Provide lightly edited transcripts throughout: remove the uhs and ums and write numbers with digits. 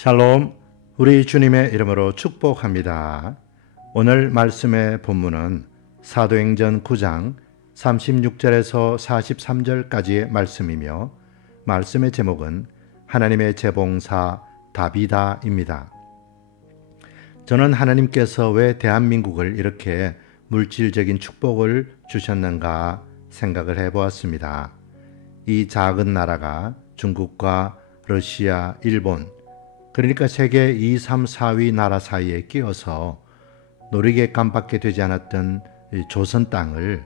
샬롬, 우리 주님의 이름으로 축복합니다. 오늘 말씀의 본문은 사도행전 9장 36절에서 43절까지의 말씀이며 말씀의 제목은 하나님의 재봉사 다비다입니다. 저는 하나님께서 왜 대한민국을 이렇게 물질적인 축복을 주셨는가 생각을 해보았습니다. 이 작은 나라가 중국과 러시아, 일본, 그러니까 세계 2, 3, 4위 나라 사이에 끼어서 노리게 깜빡게 되지 않았던 조선 땅을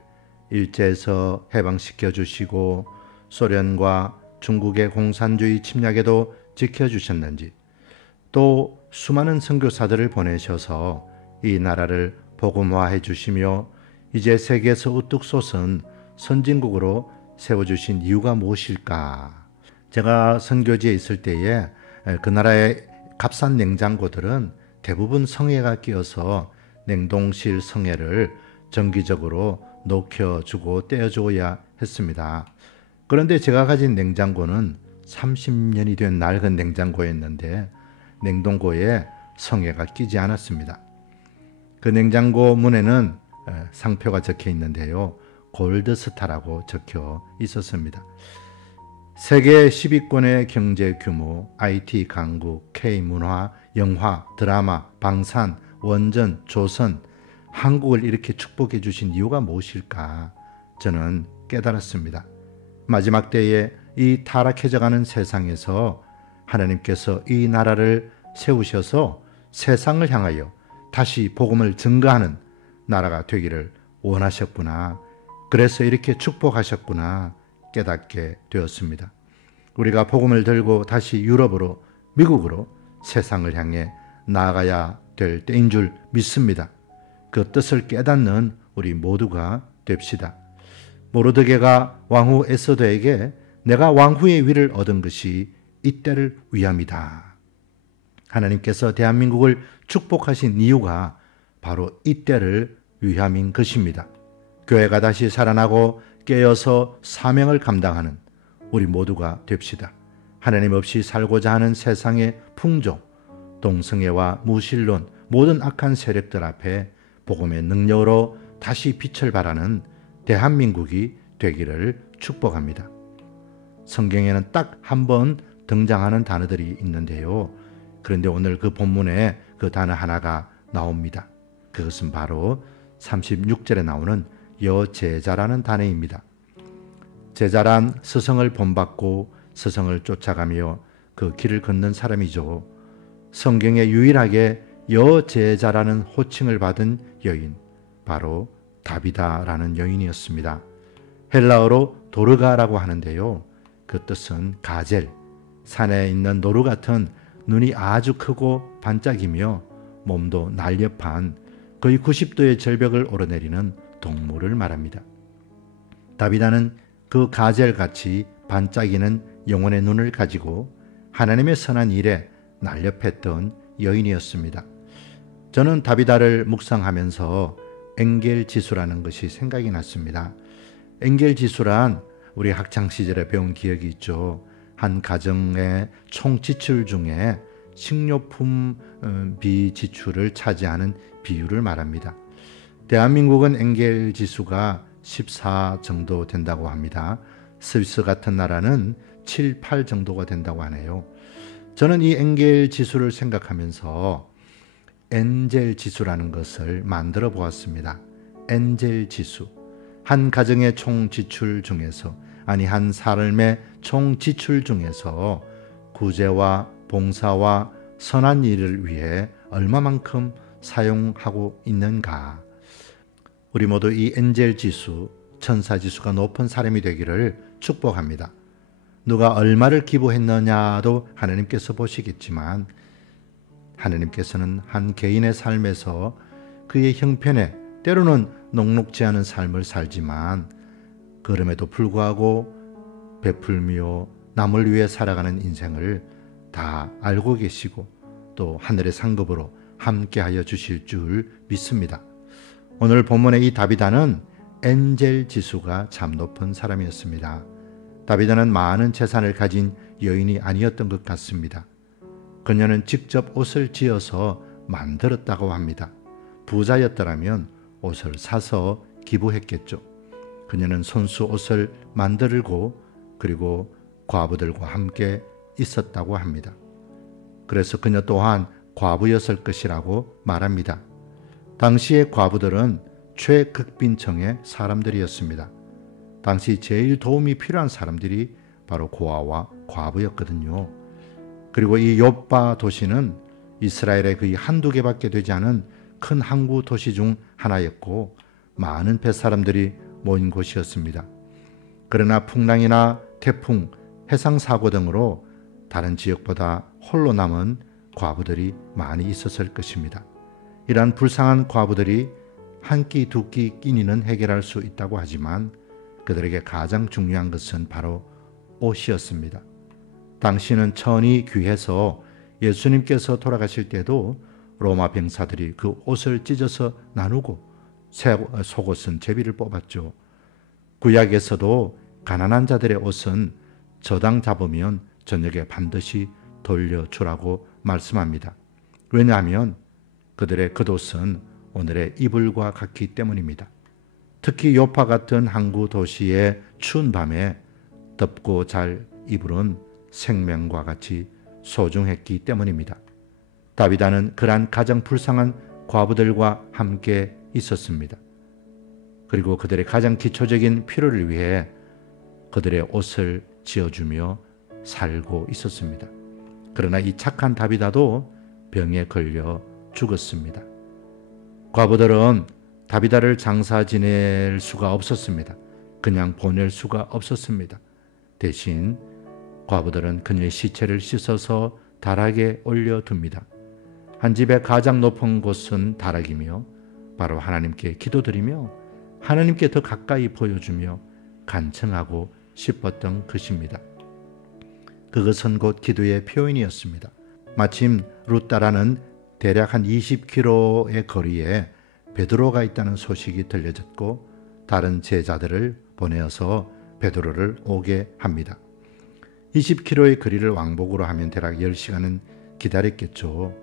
일제에서 해방시켜 주시고 소련과 중국의 공산주의 침략에도 지켜주셨는지, 또 수많은 선교사들을 보내셔서 이 나라를 복음화해 주시며 이제 세계에서 우뚝 솟은 선진국으로 세워주신 이유가 무엇일까? 제가 선교지에 있을 때에 그 나라의 값싼 냉장고들은 대부분 성에가 끼어서 냉동실 성에를 정기적으로 녹여주고 떼어줘야 했습니다. 그런데 제가 가진 냉장고는 30년이 된 낡은 냉장고였는데 냉동고에 성에가 끼지 않았습니다. 그 냉장고 문에는 상표가 적혀 있는데요. 골드스타라고 적혀 있었습니다. 세계 10위권의 경제 규모, IT 강국, K문화, 영화, 드라마, 방산, 원전, 조선, 한국을 이렇게 축복해 주신 이유가 무엇일까? 저는 깨달았습니다. 마지막 때에 이 타락해져가는 세상에서 하나님께서 이 나라를 세우셔서 세상을 향하여 다시 복음을 증거하는 나라가 되기를 원하셨구나. 그래서 이렇게 축복하셨구나 깨닫게 되었습니다. 우리가 복음을 들고 다시 유럽으로, 미국으로 세상을 향해 나아가야 될 때인 줄 믿습니다. 그 뜻을 깨닫는 우리 모두가 됩시다. 모르드게가 왕후 에스더에게 내가 왕후의 위를 얻은 것이 이때를 위함이다. 하나님께서 대한민국을 축복하신 이유가 바로 이때를 위함인 것입니다. 교회가 다시 살아나고 깨어서 사명을 감당하는 우리 모두가 됩시다. 하나님 없이 살고자 하는 세상의 풍조, 동성애와 무신론, 모든 악한 세력들 앞에 복음의 능력으로 다시 빛을 발하는 대한민국이 되기를 축복합니다. 성경에는 딱 한 번 등장하는 단어들이 있는데요. 그런데 오늘 그 본문에 그 단어 하나가 나옵니다. 그것은 바로 36절에 나오는 여제자라는 단어입니다. 제자란 스승을 본받고 스승을 쫓아가며 그 길을 걷는 사람이죠. 성경에 유일하게 여제자라는 호칭을 받은 여인, 바로 다비다라는 여인이었습니다. 헬라어로 도르가라고 하는데요. 그 뜻은 가젤, 산에 있는 노루 같은 눈이 아주 크고 반짝이며 몸도 날렵한 거의 90도의 절벽을 오르내리는 동물을 말합니다. 다비다는 그 가젤같이 반짝이는 영혼의 눈을 가지고 하나님의 선한 일에 날렵했던 여인이었습니다. 저는 다비다를 묵상하면서 엥겔지수라는 것이 생각이 났습니다. 엥겔지수란 우리 학창시절에 배운 기억이 있죠. 한 가정의 총 지출 중에 식료품비 지출을 차지하는 비율을 말합니다. 대한민국은 엥겔지수가 14 정도 된다고 합니다. 스위스 같은 나라는 7, 8 정도가 된다고 하네요. 저는 이 엥겔지수를 생각하면서 엔젤지수라는 것을 만들어 보았습니다. 엔젤지수. 한 가정의 총 지출 중에서, 아니 한 삶의 총 지출 중에서 구제와 봉사와 선한 일을 위해 얼마만큼 사용하고 있는가. 우리 모두 이 엔젤지수, 천사지수가 높은 사람이 되기를 축복합니다. 누가 얼마를 기부했느냐도 하나님께서 보시겠지만 하나님께서는 한 개인의 삶에서 그의 형편에 때로는 녹록지 않은 삶을 살지만 그럼에도 불구하고 베풀며 남을 위해 살아가는 인생을 다 알고 계시고 또 하늘의 상급으로 함께하여 주실 줄 믿습니다. 오늘 본문의 이 다비다는 엔젤 지수가 참 높은 사람이었습니다. 다비다는 많은 재산을 가진 여인이 아니었던 것 같습니다. 그녀는 직접 옷을 지어서 만들었다고 합니다. 부자였더라면 옷을 사서 기부했겠죠. 그녀는 손수 옷을 만들고 그리고 과부들과 함께 있었다고 합니다. 그래서 그녀 또한 과부였을 것이라고 말합니다. 당시의 과부들은 최극빈층의 사람들이었습니다. 당시 제일 도움이 필요한 사람들이 바로 고아와 과부였거든요. 그리고 이 욥바 도시는 이스라엘의 거의 한두 개밖에 되지 않은 큰 항구 도시 중 하나였고 많은 뱃사람들이 모인 곳이었습니다. 그러나 풍랑이나 태풍, 해상사고 등으로 다른 지역보다 홀로 남은 과부들이 많이 있었을 것입니다. 이러한 불쌍한 과부들이 한 끼 두 끼 끼니는 해결할 수 있다고 하지만 그들에게 가장 중요한 것은 바로 옷이었습니다. 당시는 천이 귀해서 예수님께서 돌아가실 때도 로마 병사들이 그 옷을 찢어서 나누고 속옷은 제비를 뽑았죠. 구약에서도 가난한 자들의 옷은 저당 잡으면 저녁에 반드시 돌려주라고 말씀합니다. 왜냐하면 그들의 겉옷은 오늘의 이불과 같기 때문입니다. 특히 요파 같은 항구 도시의 추운 밤에 덥고 잘 이불은 생명과 같이 소중했기 때문입니다. 다비다는 그러한 가장 불쌍한 과부들과 함께 있었습니다. 그리고 그들의 가장 기초적인 필요를 위해 그들의 옷을 지어주며 살고 있었습니다. 그러나 이 착한 다비다도 병에 걸려 죽었습니다. 과부들은 다비다를 장사 지낼 수가 없었습니다. 그냥 보낼 수가 없었습니다. 대신 과부들은 그녀의 시체를 씻어서 다락에 올려둡니다. 한 집의 가장 높은 곳은 다락이며 바로 하나님께 기도드리며 하나님께 더 가까이 보여주며 간청하고 싶었던 것입니다. 그것은 곧 기도의 표현이었습니다. 마침 루따라는 대략 한 20km의 거리에 베드로가 있다는 소식이 들려졌고 다른 제자들을 보내어서 베드로를 오게 합니다. 20km의 거리를 왕복으로 하면 대략 10시간은 기다렸겠죠.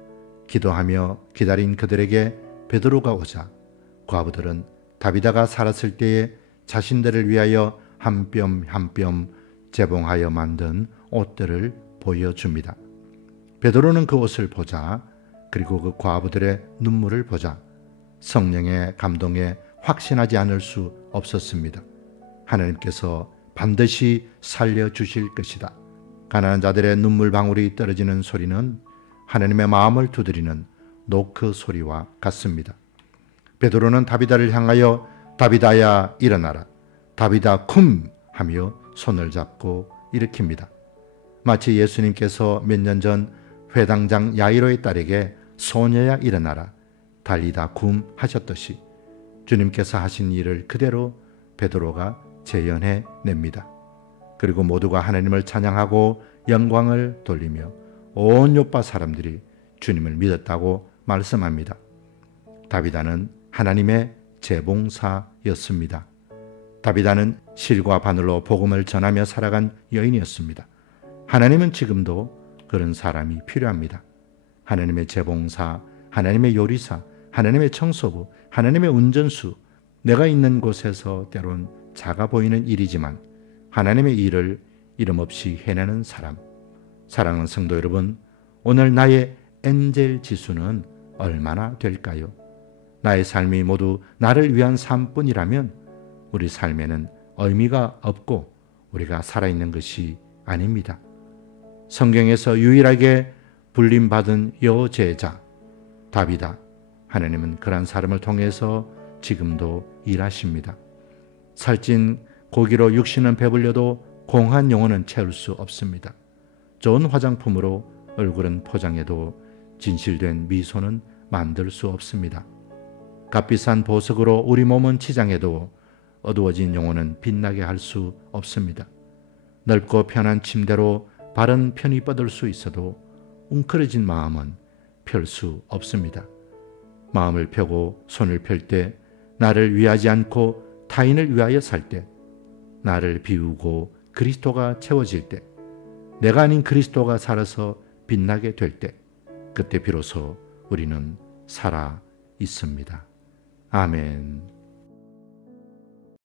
기도하며 기다린 그들에게 베드로가 오자 과부들은 다비다가 살았을 때에 자신들을 위하여 한 뼘 한 뼘 재봉하여 만든 옷들을 보여줍니다. 베드로는 그 옷을 보자 그리고 그 과부들의 눈물을 보자 성령의 감동에 확신하지 않을 수 없었습니다. 하나님께서 반드시 살려주실 것이다. 가난한 자들의 눈물 방울이 떨어지는 소리는 하나님의 마음을 두드리는 노크 소리와 같습니다. 베드로는 다비다를 향하여 다비다야 일어나라, 다비다 쿰 하며 손을 잡고 일으킵니다. 마치 예수님께서 몇 년 전 회당장 야이로의 딸에게 소녀야 일어나라, 달리다 쿰 하셨듯이 주님께서 하신 일을 그대로 베드로가 재현해 냅니다. 그리고 모두가 하나님을 찬양하고 영광을 돌리며 온 요파 사람들이 주님을 믿었다고 말씀합니다. 다비다는 하나님의 재봉사였습니다. 다비다는 실과 바늘로 복음을 전하며 살아간 여인이었습니다. 하나님은 지금도 그런 사람이 필요합니다. 하나님의 재봉사, 하나님의 요리사, 하나님의 청소부, 하나님의 운전수, 내가 있는 곳에서 때론 작아 보이는 일이지만 하나님의 일을 이름 없이 해내는 사람. 사랑하는 성도 여러분, 오늘 나의 엔젤 지수는 얼마나 될까요? 나의 삶이 모두 나를 위한 삶뿐이라면 우리 삶에는 의미가 없고 우리가 살아있는 것이 아닙니다. 성경에서 유일하게 불림받은 여제자 다비다, 하나님은 그런 사람을 통해서 지금도 일하십니다. 살찐 고기로 육신은 배불려도 공한 영혼은 채울 수 없습니다. 좋은 화장품으로 얼굴은 포장해도 진실된 미소는 만들 수 없습니다. 값비싼 보석으로 우리 몸은 치장해도 어두워진 영혼은 빛나게 할 수 없습니다. 넓고 편한 침대로 발은 편히 뻗을 수 있어도 웅크러진 마음은 펼 수 없습니다. 마음을 펴고 손을 펼 때, 나를 위하지 않고 타인을 위하여 살 때, 나를 비우고 그리스도가 채워질 때, 내가 아닌 그리스도가 살아서 빛나게 될 때, 그때 비로소 우리는 살아 있습니다. 아멘.